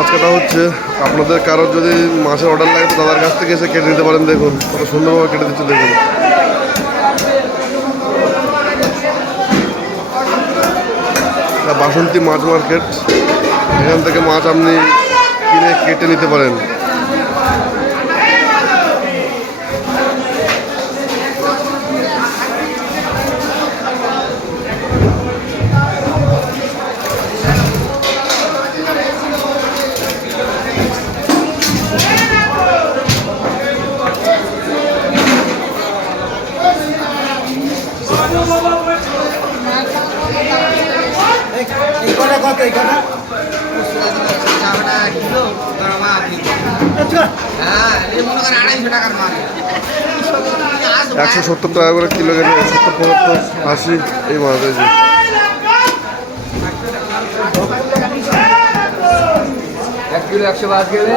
মাছ কাটা হচ্ছে। আপনাদের কারোর যদি মাছের অর্ডার লাগে তো দাদার কাছ থেকে এসে কেটে নিতে পারেন। দেখুন কত সুন্দরভাবে কেটে দিচ্ছে দেখুন। বাসন্তী মাছ মার্কেট, এখান থেকে মাছ আপনি কিনে কেটে নিতে পারেন। $170 করে কিলো, গেলে 70, 75, 80 এই মাছ আছে। এক কিলো 100 গেলে